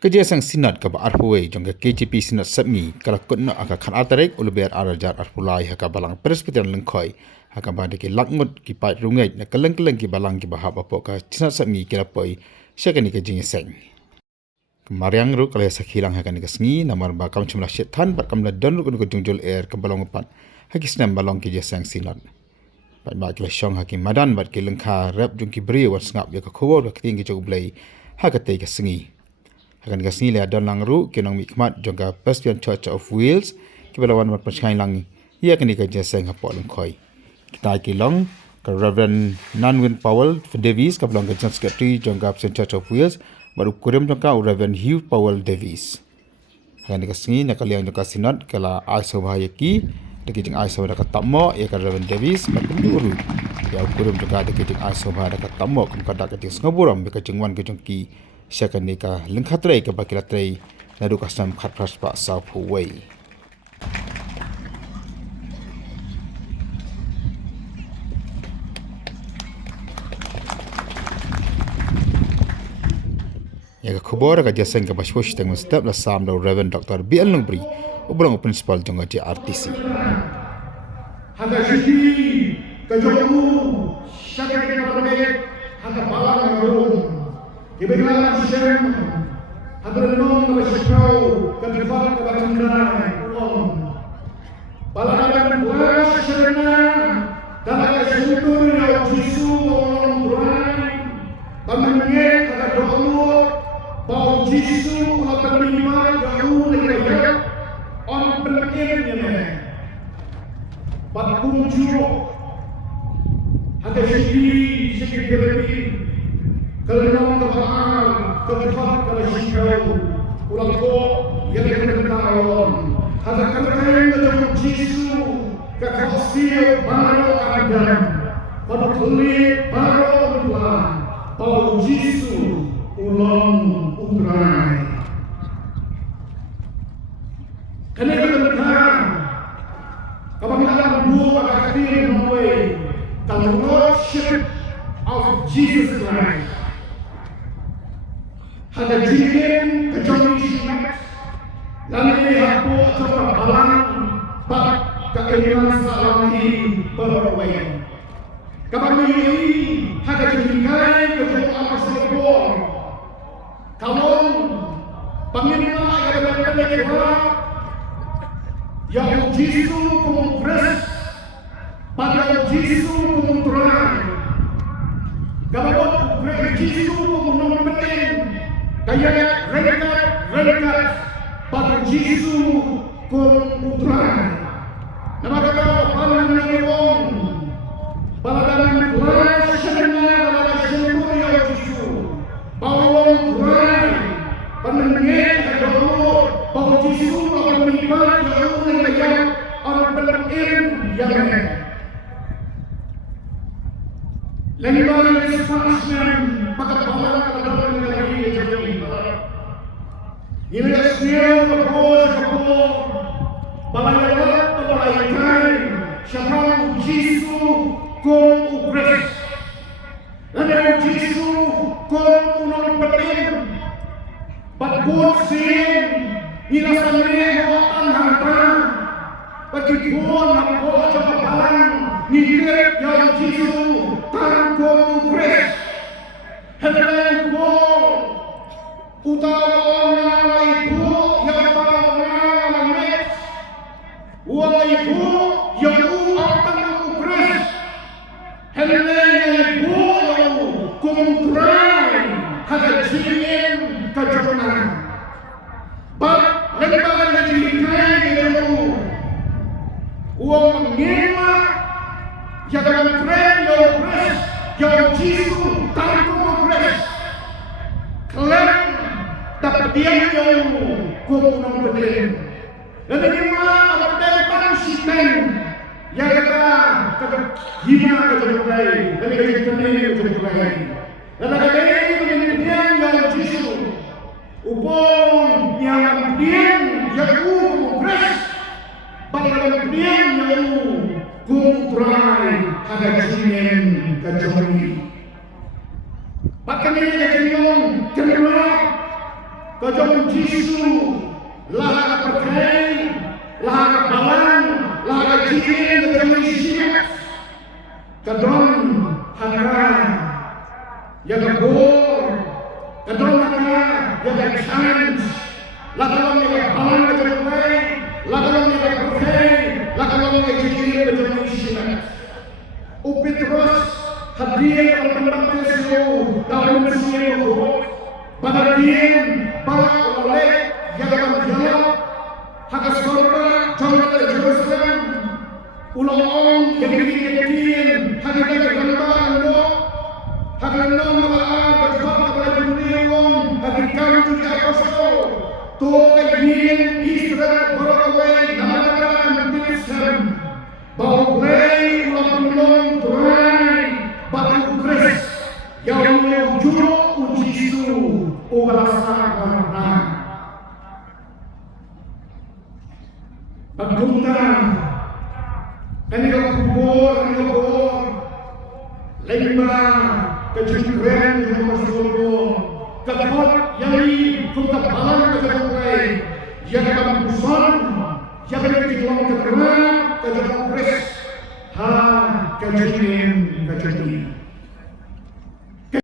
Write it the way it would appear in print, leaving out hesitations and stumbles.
Kerja sang sinat ke arhuai jangka KJP sinat sabmi kalau kena aka kan atarik ulubiar arajar arhulai haka balang presbyterian lengkoi haka bade ki lakmut ki pat rungai na keleng-keleng ki balang ki bahap apa ka sinat sabmi kira poi syakani ke jing seng. Kemariang ru kalau sakhilang haka ni kesngi namar ba kam chumla syaitan bat kam la don ru ko jungjul air ke balong pat haki snam balong ki je sang sinat. Pat ba ki syong haki madan bat ki lengkha rap jung ki bri wat ngap ya ka khowor ka ting ki jog blai haka te ke sengi. Akan kasih le adon lang ru kinong mikmat jongka Presbyterian Church of Wales kibalawan mat percaya lang ia kini kerja seng hapok lengkoi kita kilong ke Reverend Nanwin Powell Davies kabalong kerja sekretari jongka Presbyterian Church of Wales baru kurim jongka Reverend Hugh Powell Davies akan kasih nak kalian jongka sinod kala aiso bahaya ki deki jeng aiso dak tammo ia ka Reverend Davies mat penduru ya kurim jongka deki jeng aiso bahaya dak tammo kum kada ka jeng ngaburam beka jengwan ke jongki Syakkan nika lengkatrai ke bakilatrai nadu kasam khatras pak saupu wei. Ya ke khubor ka jaseng ke baspush teng step la sam do Reverend Dr. B.L. Nubri ubrang principal jongga JRTC. Hada shiki ka jomu syakkan ke bakilat hada balang rum. Ibiglan Hashem, hadranong na masyaw, kagifat ka bakanday, ulong. Palagagan buwas siya na, talaga syukur yaw Jisu ulong turay, pamangye kagadokno, baw Jisu ulang penimar yaw nagayag, on penakir niya na. Patkunjo, hada syikir kalau kebahan, kebifat kalau syikau, ulang ko, yang kenal, ada kerana dalam Jisu, kekasih baru kadang, pada kulit baru ulang, bau Jisu ulang urai. Kerana kenal, kebanyakan dua kali menuai, the worship of Jesus Christ. Ada jikin kejauhan sinat, lalu aku coba balang bab keinginan salami berway. Kapan ini ada jingkai kejauhan apa sebor, kalau penginna akan berdekat, yang Jisu kumupres, pada Jisu kumuturan, kalau Jisu kumunumpetin. Kaya rekat pada Jisu kung utran. Namagawa palang nangilong. Palagaman kulas siya na nalagasyon ya Jisu. Bawang utran. Panangit at gawro. Bawa Jisu ang pamipat yaw ng layak ang palangin yaman. Lembar espasyan pagkabalang kagawin ng lagi Ilasnya berbuat berbuat, balayat balayai, syarang Jisu kong upres, dan Jisu kong unang petir, berbuat sin, ilasannya hawatan hantar, bagipun apa coba balang, nidir yang Jisu tan kong upres, hendak kong utama ibu yang akan mengupres hendak ibu yang kumpulan hada jinin kejonan bab lembaga jinikai yang uang mengira yang dalam tren yang upres yang Jisu tanpa mengupres klaim dapat dia yang kumpulan berdiri. Dan bagaimana ada tentang sistem yang kata hina kecuali, dan kecuali kecuali. Dan ada ini yang Jisu, upon yang dia yang upres, pada dia yang kumpulan ada jinin kecuali. Bahkan ini cenderung Yaga bor, kadang maka yaga challenge, lakalong yaga balang yaga play, lakalong yaga perfect, lakalong yaga jilid yaga mission. Upitros hadir ang pembaptismo dalam mesin ko. Pagdating balang oleh yaga menjawab hakas korba jangka Jerusalem ulang yang dikirim hadir dalam ando hadir dalam malam berfakta pada dunia hadir kami juga apostol to kajian Israel berawal nama Islam bahwa ulang Tuhan batu Kristus yang menjuru ujisu ubalasan Pagkuntan, kanila kubor, lima, kejengkren, kakot, yali, kungkapalan, kejengkren, yang kampusan, yang kejengkren, kejengkren, kejengkren, kejengkren, kejengkren.